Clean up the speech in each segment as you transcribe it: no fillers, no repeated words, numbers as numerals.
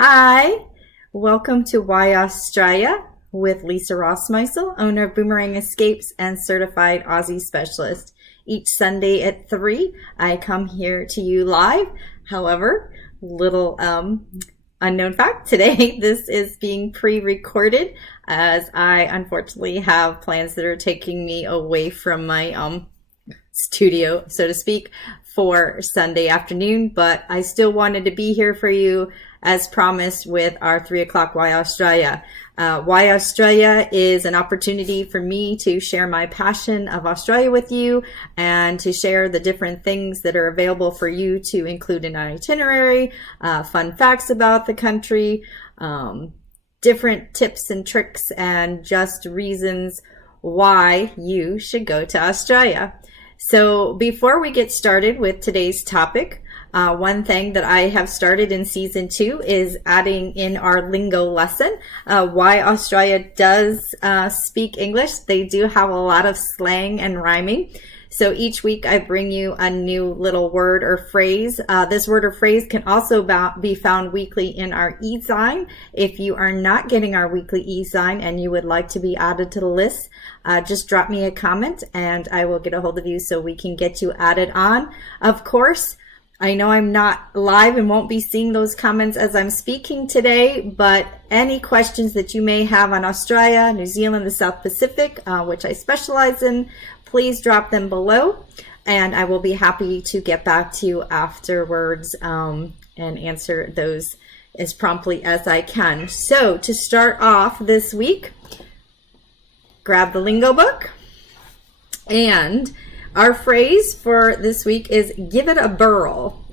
Hi, welcome to Why Australia with Lisa Rossmeissl, owner of Boomerang Escapes and certified Aussie specialist. Each Sunday at 3, I come here to you live. However, little unknown fact, today this is being pre-recorded as I unfortunately have plans that are taking me away from my studio, so to speak, for Sunday afternoon, but I still wanted to be here for you as promised with our 3 o'clock Why Australia. Why Australia is an opportunity for me to share my passion of Australia with you and to share the different things that are available for you to include in an itinerary, fun facts about the country, different tips and tricks, and just reasons why you should go to Australia. So before we get started with today's topic, one thing that I have started in season 2 is adding in our lingo lesson. Why Australia does speak English. They do have a lot of slang and rhyming. So each week I bring you a new little word or phrase. This word or phrase can also be found weekly in our e-sign. If you are not getting our weekly e-sign and you would like to be added to the list, just drop me a comment and I will get a hold of you so we can get you added on. Of course, I know I'm not live and won't be seeing those comments as I'm speaking today, but any questions that you may have on Australia, New Zealand, the South Pacific, which I specialize in, please drop them below and I will be happy to get back to you afterwards and answer those as promptly as I can. So to start off this week, grab the lingo book, and our phrase for this week is give it a burl.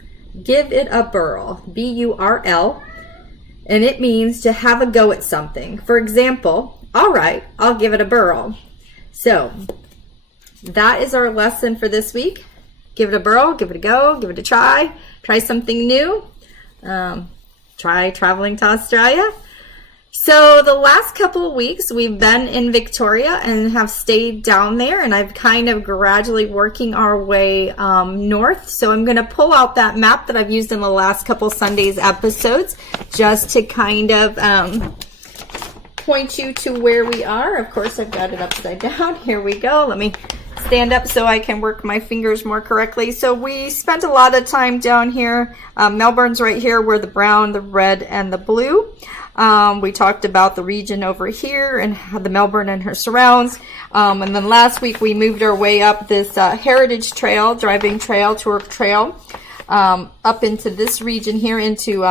Give it a burl, B-U-R-L, and it means to have a go at something. For example, all right, I'll give it a burl. So that is our lesson for this week. Give it a burl, give it a go, give it a try something new, try traveling to Australia. So the last couple of weeks we've been in Victoria and have stayed down there, and I've kind of gradually working our way north. So I'm going to pull out that map that I've used in the last couple Sundays episodes just to kind of point you to where we are. Of course, I've got it upside down. Here we go. Let me stand up so I can work my fingers more correctly. So we spent a lot of time down here. Melbourne's right here where the brown, the red, and the blue. We talked about the region over here and the Melbourne and her surrounds. And then last week we moved our way up this heritage trail, driving trail, tour trail, up into this region here into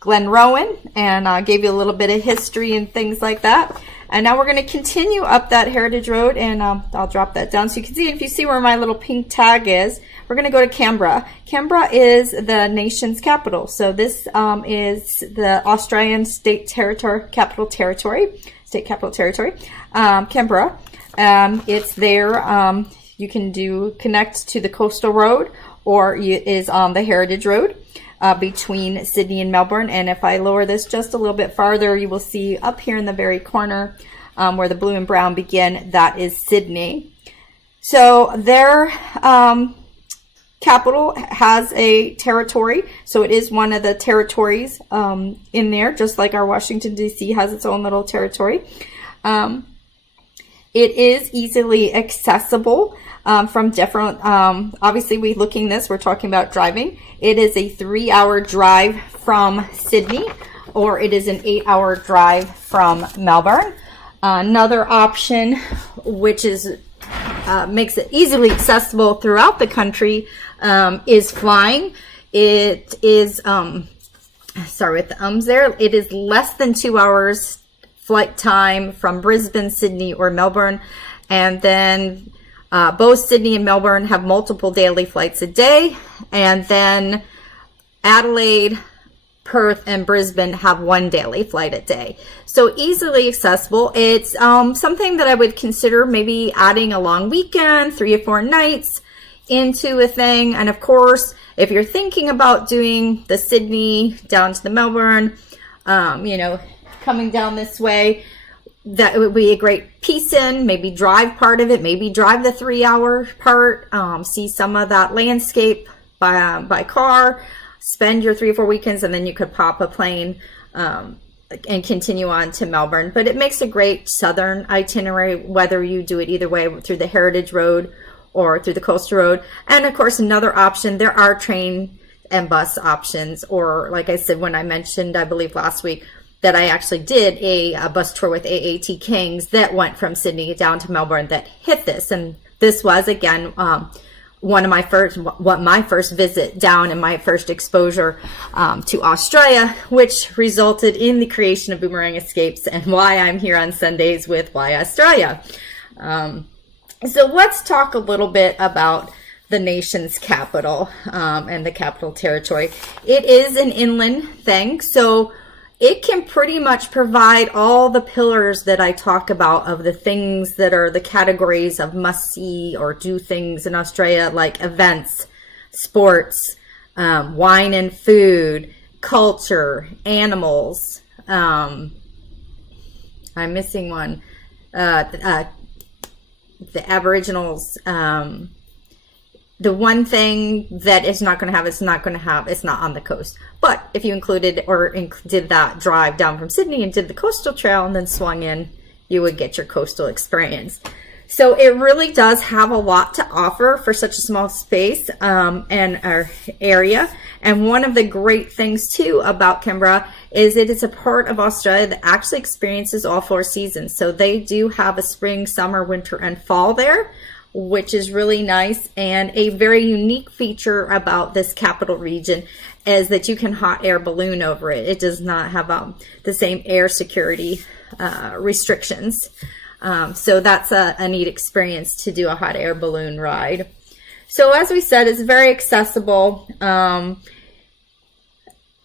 Glenrowan, and gave you a little bit of history and things like that. And now we're going to continue up that heritage road, and I'll drop that down so you can see. If you see where my little pink tag is, we're going to go to Canberra. Canberra is the nation's capital. So this is the Australian state capital territory. Canberra. It's there. You can connect to the coastal road, or is on the heritage road. Between Sydney and Melbourne. And if I lower this just a little bit farther, you will see up here in the very corner where the blue and brown begin, that is Sydney. So their capital has a territory, so it is one of the territories in there, just like our Washington, D.C. has its own little territory. It is easily accessible from different, obviously we're talking about driving. It is a 3-hour drive from Sydney, or it is an 8-hour drive from Melbourne. Another option, which is makes it easily accessible throughout the country, is flying. It is, sorry with the ums there, it is less than 2 hours flight time from Brisbane, Sydney, or Melbourne, and then both Sydney and Melbourne have multiple daily flights a day, and then Adelaide, Perth, and Brisbane have one daily flight a day. So easily accessible. It's something that I would consider maybe adding a long weekend, 3 or 4 nights into a thing. And of course, if you're thinking about doing the Sydney down to the Melbourne, coming down this way, that would be a great piece in, maybe drive part of it, maybe drive the 3-hour part, see some of that landscape by car. spend your 3 or 4 weekends, and then you could pop a plane and continue on to Melbourne. But it makes a great southern itinerary, whether you do it either way, through the Heritage Road or through the Coastal Road. And of course, another option, there are train and bus options, or like I said, when I mentioned, I believe last week, that I actually did a bus tour with AAT Kings that went from Sydney down to Melbourne that hit this. And this was, again, my first visit down and my first exposure to Australia, which resulted in the creation of Boomerang Escapes and why I'm here on Sundays with Why Australia. So let's talk a little bit about the nation's capital and the Capital Territory. It is an inland thing, so it can pretty much provide all the pillars that I talk about of the things that are the categories of must-see or do things in Australia, like events, sports, wine and food, culture, animals. I'm missing one. The Aboriginals. The one thing that it's not going to have, it's not on the coast. But if you included or did that drive down from Sydney and did the coastal trail and then swung in, you would get your coastal experience. So it really does have a lot to offer for such a small space and our area. And one of the great things too about Canberra is it is a part of Australia that actually experiences all 4 seasons. So they do have a spring, summer, winter, and fall there, which is really nice. And a very unique feature about this capital region is that you can hot air balloon over it. It does not have the same air security restrictions. So that's a neat experience to do a hot air balloon ride. So as we said, it's very accessible.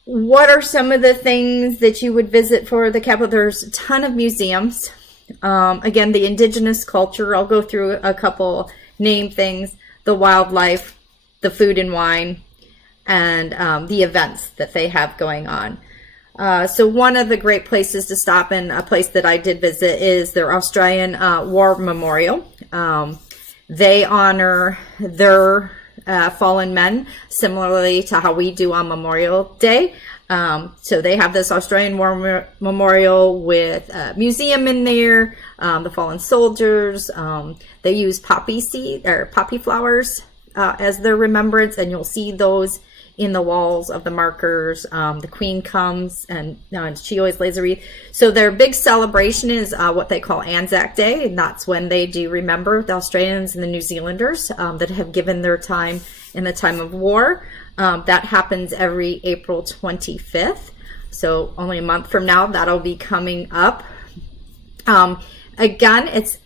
What are some of the things that you would visit for the capital? There's a ton of museums. Again, the indigenous culture, I'll go through a couple name things, the wildlife, the food and wine, and the events that they have going on. So one of the great places to stop, and a place that I did visit, is their Australian War Memorial. They honor their fallen men, similarly to how we do on Memorial Day. So they have this Australian War Memorial with a museum in there, the fallen soldiers. They use poppy flowers as their remembrance, and you'll see those in the walls of the markers. The Queen comes and she always lays a wreath. So their big celebration is what they call Anzac Day, and that's when they do remember the Australians and the New Zealanders that have given their time in the time of war. That happens every April 25th. So only a month from now, that'll be coming up. Again, it's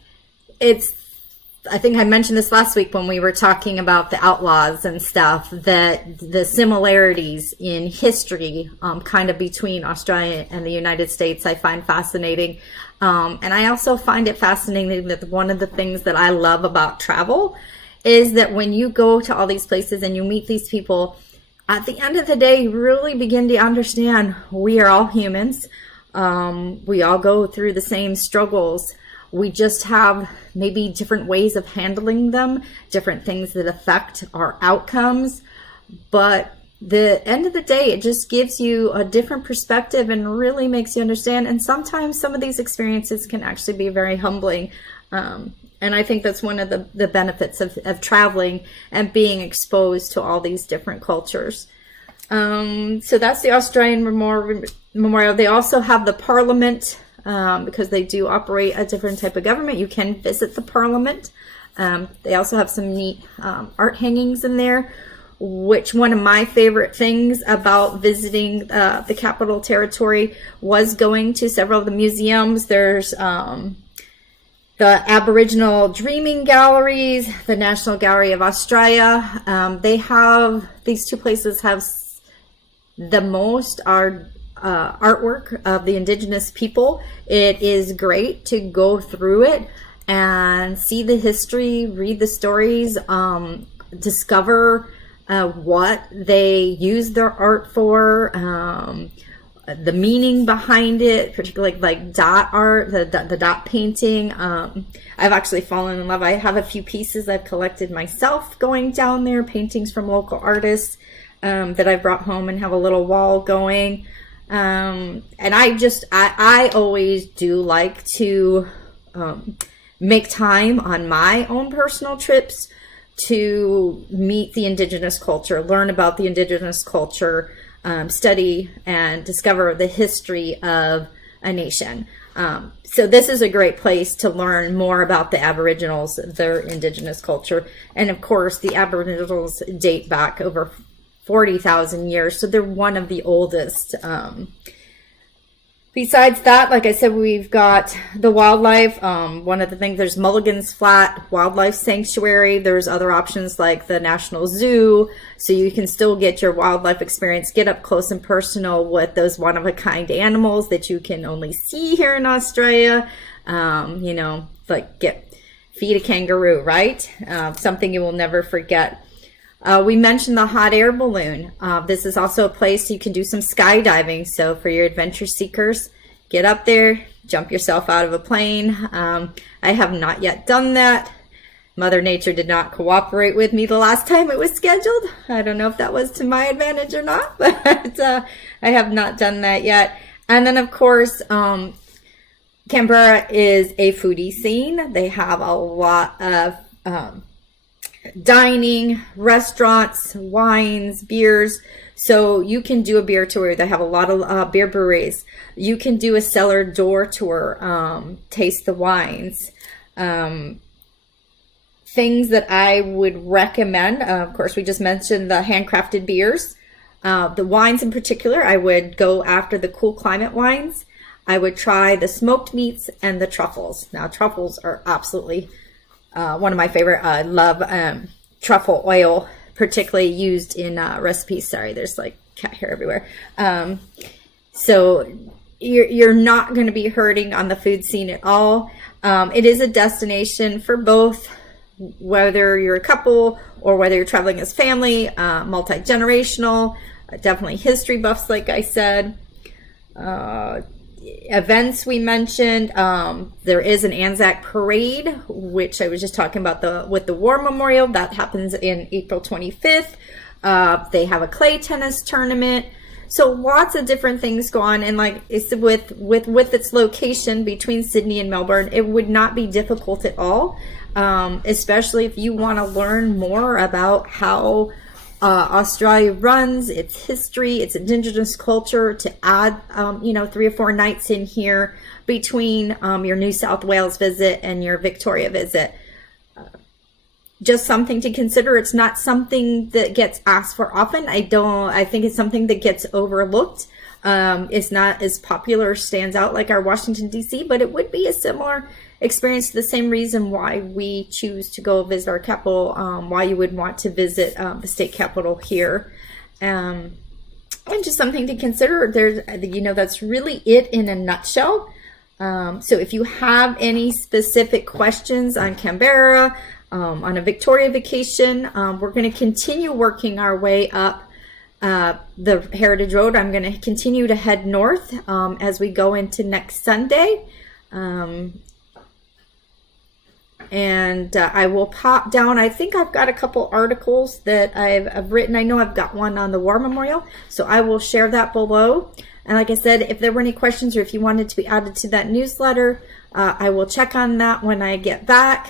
I think I mentioned this last week when we were talking about the outlaws and stuff, that the similarities in history kind of between Australia and the United States I find fascinating. And I also find it fascinating that one of the things that I love about travel is that when you go to all these places and you meet these people, at the end of the day, you really begin to understand we are all humans. We all go through the same struggles. We just have maybe different ways of handling them, different things that affect our outcomes. But the end of the day, it just gives you a different perspective and really makes you understand. And sometimes some of these experiences can actually be very humbling. And I think that's one of the benefits of traveling and being exposed to all these different cultures. So that's the Australian Memorial. They also have the Parliament, because they do operate a different type of government. You can visit the Parliament. They also have some neat art hangings in there, which one of my favorite things about visiting the Capital Territory was going to several of the museums. There's the Aboriginal Dreaming Galleries, the National Gallery of Australia. These two places have the most artwork of the Indigenous people. It is great to go through it and see the history, read the stories, discover what they use their art for, the meaning behind it, particularly like dot art, the dot painting. I've actually fallen in love. I have a few pieces I've collected myself going down there, paintings from local artists. that I brought home and have a little wall going. And I always do like to make time on my own personal trips to meet the indigenous culture, learn about the indigenous culture, study and discover the history of a nation. So this is a great place to learn more about the Aboriginals, their indigenous culture. And of course, the Aboriginals date back over 40,000 years. So they're one of the oldest. Besides that, like I said, we've got the wildlife. One of the things, there's Mulligan's Flat Wildlife Sanctuary. There's other options like the National Zoo. So you can still get your wildlife experience, get up close and personal with those one-of-a-kind animals that you can only see here in Australia. Like feed a kangaroo, right? Something you will never forget. We mentioned the hot air balloon. This is also a place you can do some skydiving. So for your adventure seekers, get up there, jump yourself out of a plane. I have not yet done that. Mother Nature did not cooperate with me the last time it was scheduled. I don't know if that was to my advantage or not, but I have not done that yet. And then, of course, Canberra is a foodie scene. They have a lot of dining, restaurants, wines, beers. So you can do a beer tour. They have a lot of beer breweries. You can do a cellar door tour, taste the wines. Things that I would recommend, of course, we just mentioned the handcrafted beers. The wines in particular, I would go after the cool climate wines. I would try the smoked meats and the truffles. Now, truffles are absolutely one of my favorite. I love truffle oil, particularly used in recipes. Sorry, there's like cat hair everywhere. So you're not going to be hurting on the food scene at all. It is a destination for both, whether you're a couple or whether you're traveling as family, multi-generational, definitely history buffs, like I said. Events we mentioned, there is an Anzac parade, which I was just talking about with the War Memorial. That happens in April 25th. They have a clay tennis tournament. So lots of different things go on. And like it's with its location between Sydney and Melbourne, it would not be difficult at all, especially if you want to learn more about how Australia runs, its history, its indigenous culture, to add, 3 or 4 nights in here between your New South Wales visit and your Victoria visit. Just something to consider. It's not something that gets asked for often. I think it's something that gets overlooked. It's not as popular or stands out like our Washington, D.C., but it would be a similar experience. The same reason why we choose to go visit our capital, why you would want to visit the state capital here. And just something to consider. That's really it in a nutshell. So if you have any specific questions on Canberra, on a Victoria vacation, we're going to continue working our way up the Heritage Road. I'm going to continue to head north as we go into next Sunday. And I will pop down. I think I've got a couple articles that I've written. I know I've got one on the War Memorial, so I will share that below. And like I said, if there were any questions or if you wanted to be added to that newsletter, I will check on that when I get back.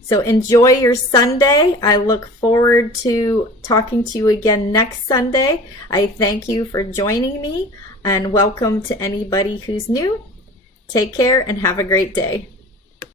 So enjoy your Sunday. I look forward to talking to you again next Sunday. I thank you for joining me and welcome to anybody who's new. Take care and have a great day.